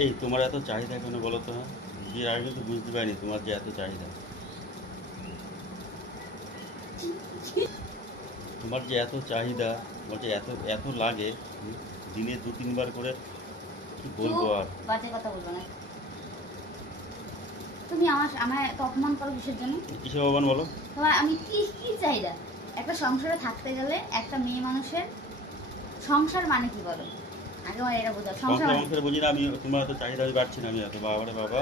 এই তোমার এত চাহিদা কেন বলো তো? হ্যাঁ, বিয়ের আগে তো বুঝতে পারিনি তোমার যে এত চাহিদা। তোমার যে এত চাহিদা, তোমার যে এত এত লাগে, দিনে 2-3 বার করে, কি বলবো চুপ, আর। বাজে কথা বলবো না। তুমি আমায় এত অপমান করো কিসের জন্য? কিসে ভগবান বলো? তোমার আমি কি কি চাহিদা? একটা সংসারে থাকতে গেলে একটা মেয়ে মানুষের সংসার মানে কি বলো? আগে আমার এটা বোঝাও, সংসার সংসার মানে কি? সংসারে বুঝি না আমি, তোমার এত চাহিদা আমি পাচ্ছি না, আমি এত বাবারে বাবা,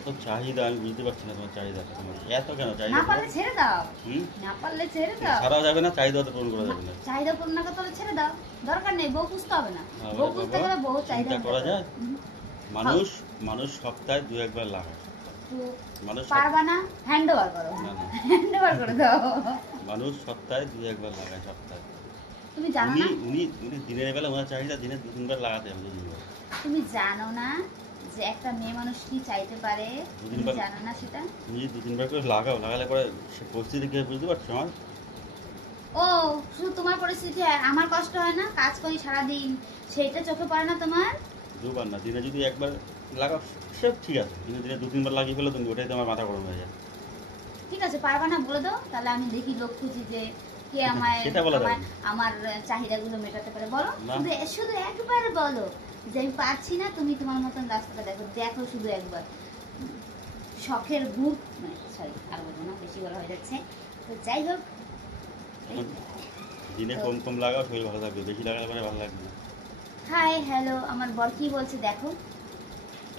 এত চাহিদা আমি বুঝতে পারছি না তোমার চাহিদাটা, তোমার এত কেন চাহিদা না তোমার? পারলে ছেড়ে দাও। হুম। না পারলে ছেড়ে দাও। ছাড়াও যাবে না, চাহিদা তো পূরণ করা যাবে না। চাহিদা পূরণ না করতে হলে ছেড়ে দাও। দরকার নেই, বউ পুষতে হবে না। বউ বাবারে পুষতে বাবা, গেলে বউ চাহিদা চিন্তা করা যায়? হুম। মানুষ মানুষ সপ্তাহে 2-1 বার লাগায়। তো মানুষ পারবা না, হ্যান্ড ওভার করো। না না, হ্যান্ড ওভার করে দাও। মানুষ সপ্তাহে 2-1 বার লাগায়, সপ্তাহে। তুমি জানো উনি না? উনি উনি দিনের বেলা ওনার চাহিদা দিনে 2-3 বার লাগাতে হবে, 2-3 বার। তুমি জানো না যে একটা মেয়ে মানুষ কি চাইতে পারে? তুমি 2-3 বার জানো না সেটা? তুমি যদি 2-3 বার করে লাগাও, লাগালে পরে সে পরিস্থিতি কি হয় বুঝতে পারছো আমার? ও, শুধু তোমার পরিস্থিতি আর আমার কষ্ট হয় না? কাজ করি সারাদিন, সেইটা চোখে পড়ে না তোমার? 2 বার না, দিনে যদি 1 বার লাগাও সব ঠিক আছে, দিনে দিনে 2-3 বার লাগিয়ে ফেলো তুমি, ওটাই তোমার মাথা গরম হয়ে যায়। ঠিক আছে, পারবা না বলে দাও, তাহলে আমি দেখি লোক খুঁজি যে কে আমায় সেটা বলা যাবে আমার না। আমার চাহিদাগুলো মেটাতে পারে। বলো, না। শুধু শুধু একবার বলো যে আমি পারছি না, তুমি তোমার মতন রাস্তাটা দেখো, দেখো শুধু একবার। শখের গ্রুপ, মানে সরি আর বলবো না, বেশি বলা হয়ে যাচ্ছে। তো যাই হোক, এখন দিনে কম কম লাগাও, শরীর ভালো থাকবে, বেশি লাগালে পরে ভালো লাগবে না। হাই হ্যালো, আমার বর কি বলছে দেখো।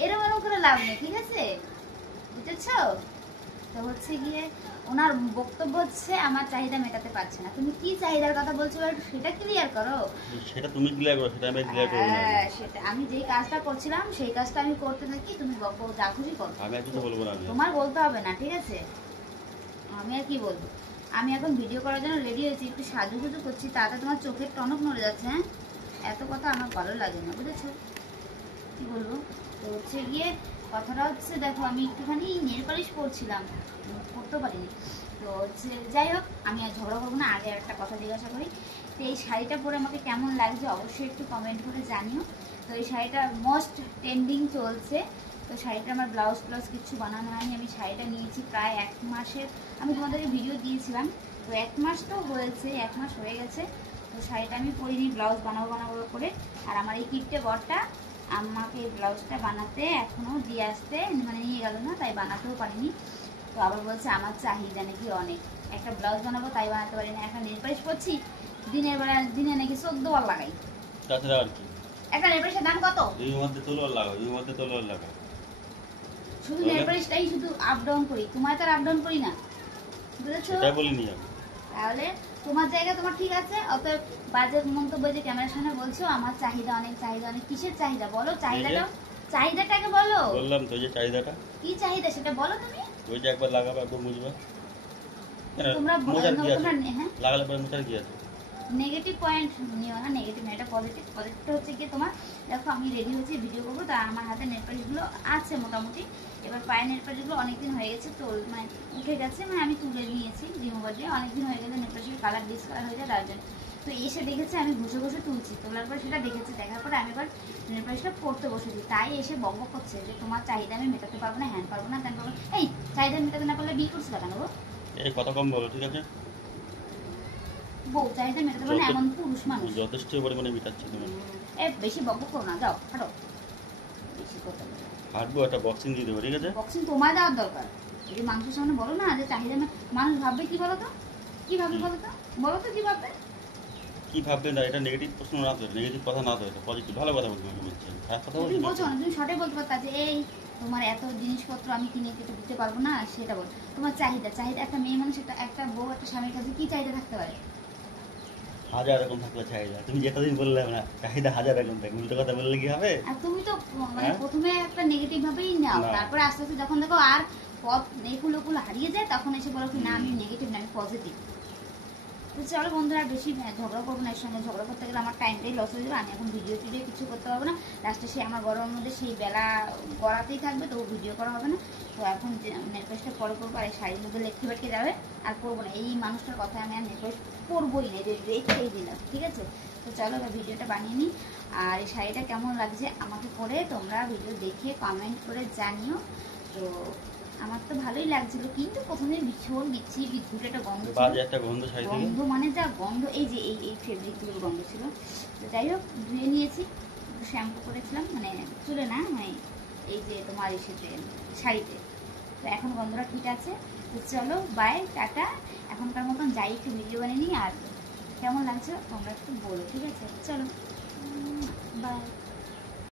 এরকম এরকম করে লাভ নেই, ঠিক আছে? বুঝেছো? তো হচ্ছে গিয়ে ওনার বক্তব্য হচ্ছে আমার চাহিদা মেটাতে পারছে না। তুমি কি চাহিদার কথা বলছো একটু সেটা ক্লিয়ার করো। সেটা তুমি ক্লিয়ার করো, সেটা আমি ক্লিয়ার করবো না। হ্যাঁ, সেটা আমি যেই কাজটা করছিলাম সেই কাজটা আমি করতে থাকি, তুমি বকো যা খুশি করো। আমি আর কিছু বলবো না। আমি তোমার বলতে হবে না, ঠিক আছে? আমি আর কি বলবো। আমি এখন ভিডিও করার জন্য রেডি হয়েছি, একটু সাজুগুজু করছি, তাতে তোমার চোখের টনক নড়ে যাচ্ছে। হ্যাঁ, এত কথা আমার ভালো লাগে না, বুঝেছো? কি বলবো, তো হচ্ছে গিয়ে কথাটা হচ্ছে দেখো, আমি একটুখানি নেল পালিশ করছিলাম, করতে পারিনি। তো হচ্ছে যাই হোক, আমি আর ঝগড়া করবো না, আগে একটা কথা জিজ্ঞাসা করি। তো এই শাড়িটা পরে আমাকে কেমন লাগছে অবশ্যই একটু কমেন্ট করে জানিও। তো এই শাড়িটা মোস্ট ট্রেন্ডিং চলছে। তো শাড়িটা আমার ব্লাউজ প্লাউজ কিছু বানানো হয়নি, আমি শাড়িটা নিয়েছি প্রায় 1 মাসের। আমি তোমাদেরকে ভিডিও দিয়েছিলাম, তো 1 মাস তো হয়েছে, 1 মাস হয়ে গেছে। তো শাড়িটা আমি পরিনি, ব্লাউজ বানাবো বানাবো করে। আর আমার এই কিপটে বরটা আমাকে এই ব্লাউজটা বানাতে এখনও দিয়ে আসতে মানে নিয়ে গেল না, তাই বানাতেও পারিনি। তো আবার বলছে আমার চাহিদা নাকি অনেক, একটা ব্লাউজ বানাবো তাই বানাতে পারি না। একটা নেল পালিশ করছি, দিনের বেলা দিনে নাকি 14 বার লাগাই। তাছাড়া আর কি? একটা নেল পালিশের দাম কত? এই মধ্যে তলোয়ার লাগাও, এই মধ্যে তলোয়ার লাগাও। শুধু নেল পালিশটাই শুধু আপ ডাউন করি, তোমার তো আর আপ ডাউন করি না, বুঝেছো? সেটা বলিনি আমি। তাহলে তোমার জায়গা তোমার ঠিক আছে, অতএব বাজে মন্তব্য যে ক্যামেরার সামনে বলছো আমার চাহিদা অনেক, চাহিদা অনেক, কিসের চাহিদা বলো? চাহিদাটা চাহিদাটাকে বলো। বললাম তো যে চাহিদাটা কি চাহিদা সেটা বলো তুমি। ওই যে একবার লাগাবো, একবার বুঝবে। তোমরা মোজার কি আছে? হ্যাঁ, লাগালে পরে মোজার কি আছে? নেগেটিভ পয়েন্ট নিও না, নেগেটিভ না, এটা পজিটিভ। পজিটিভটা হচ্ছে কি তোমার, দেখো আমি রেডি হয়েছি ভিডিও করবো, তা আমার হাতে নেল পালিশগুলো আছে মোটামুটি। এবার পায়ের নেল পালিশগুলো অনেকদিন হয়ে গেছে, তো মানে উঠে গেছে, মানে আমি তুলে নিয়েছি রিমুভার দিয়ে, অনেকদিন হয়ে গেছে নেল পালিশের কালার ডিসকালার হয়ে যায় তার জন্য। তো এসে দেখেছে আমি ঘষে ঘষে তুলছি, তোলার পর সেটা দেখেছে, দেখার পরে আমি এবার নেল পালিশটা পরতে বসেছি, তাই এসে বক বক করছে যে তোমার চাহিদা আমি মেটাতে পারবো না, হ্যান পারবো না, তেন পারবো না। এই চাহিদা মেটাতে না পারলে বিয়ে করছি কেন গো? এই কথা কম বলো, ঠিক আছে? বউ চাহিদা মেটাতে পারবে না এমন পুরুষ মানুষ যথেষ্ট পরিমাণে মিটাচ্ছি তোমার। বেশি বক বক করো না, যাও হাঁটো। বেশি কথা বলো। হাঁটবো, একটা বক্সিং দিয়ে দেবো, ঠিক আছে? বক্সিং তোমায় দেওয়ার দরকার। এই যে মানুষের সামনে বলো না যে চাহিদা মানুষ ভাববে কি বলো তো? কি ভাববে বলো তো? বলো তো কি ভাববে? কি ভাববে না, এটা নেগেটিভ প্রশ্ন না তো, নেগেটিভ কথা না তো, এটা পজিটিভ, ভালো কথা বলবো আমি বলছি, খারাপ কথা তুমি বলছি না। বলছো না, তুমি শর্টে বলতে পারতা যে এই তোমার এত জিনিসপত্র আমি কিনে কেটে দিতে পারবো না, সেটা বল। তোমার চাহিদা, চাহিদা একটা মেয়ে মানুষ, একটা বউ একটা স্বামীর কাছে কি চাহিদা থাকতে পারে? 1000 রকম থাকলে চাহিদা, তুমি যেতদিন বললে না চাহিদা 1000 রকম থাকে, উল্টো কথা বললে কি হবে? আর তুমি তো মানে হ্যাঁ? প্রথমে একটা নেগেটিভ ভাবেই নাও, না। তারপরে আস্তে আস্তে যখন দেখো আর পথ একুল ওকুল হারিয়ে যায়, তখন এসে বলো কি না আমি নেগেটিভ না, আমি পজিটিভ। তো চলো বন্ধুরা, বেশি ঝগড়া করবো না, এর সঙ্গে ঝগড়া করতে গেলে আমার টাইমটাই লস হয়ে যাবে, আমি এখন ভিডিও টিডিও কিছু করতে পারবো না, লাস্টে সে আমার গরমের মধ্যে সেই বেলা গড়াতেই থাকবে, তো ভিডিও করা হবে না। তো এখন নেকলেসটা পরে করবো, আর এই শাড়ির মধ্যে লেটকে বেটকে যাবে, আর করবো না, এই মানুষটার কথায় আমি আর নেকলেস করবোই না, রেখেই দিলাম, ঠিক আছে? তো চলো এবার ভিডিওটা বানিয়ে নিই। আর এই শাড়িটা কেমন লাগছে আমাকে পরে তোমরা ভিডিও দেখে কমেন্ট করে জানিও। তো আমার তো ভালোই লাগছিল, কিন্তু প্রথমে ভীষণ বিচ্ছিরি বিদ্যুৎ একটা গন্ধ ছিল। বাজে একটা গন্ধ শাড়ি থেকে। গন্ধ মানে যা গন্ধ, এই যে এই ফেব্রিকগুলোর গন্ধ ছিল। তো যাই হোক ধুয়ে নিয়েছি, একটু শ্যাম্পু করেছিলাম, মানে চুলে না, মানে এই যে তোমার এসেতে শাড়িতে। তো এখন গন্ধটা ঠিক আছে। তো চলো বাই, টাটা। এখনকার মতন যাই, একটু ভিডিও বানিয়ে নিই। আর কেমন লাগছে তোমরা একটু বলো, ঠিক আছে? চলো বাই।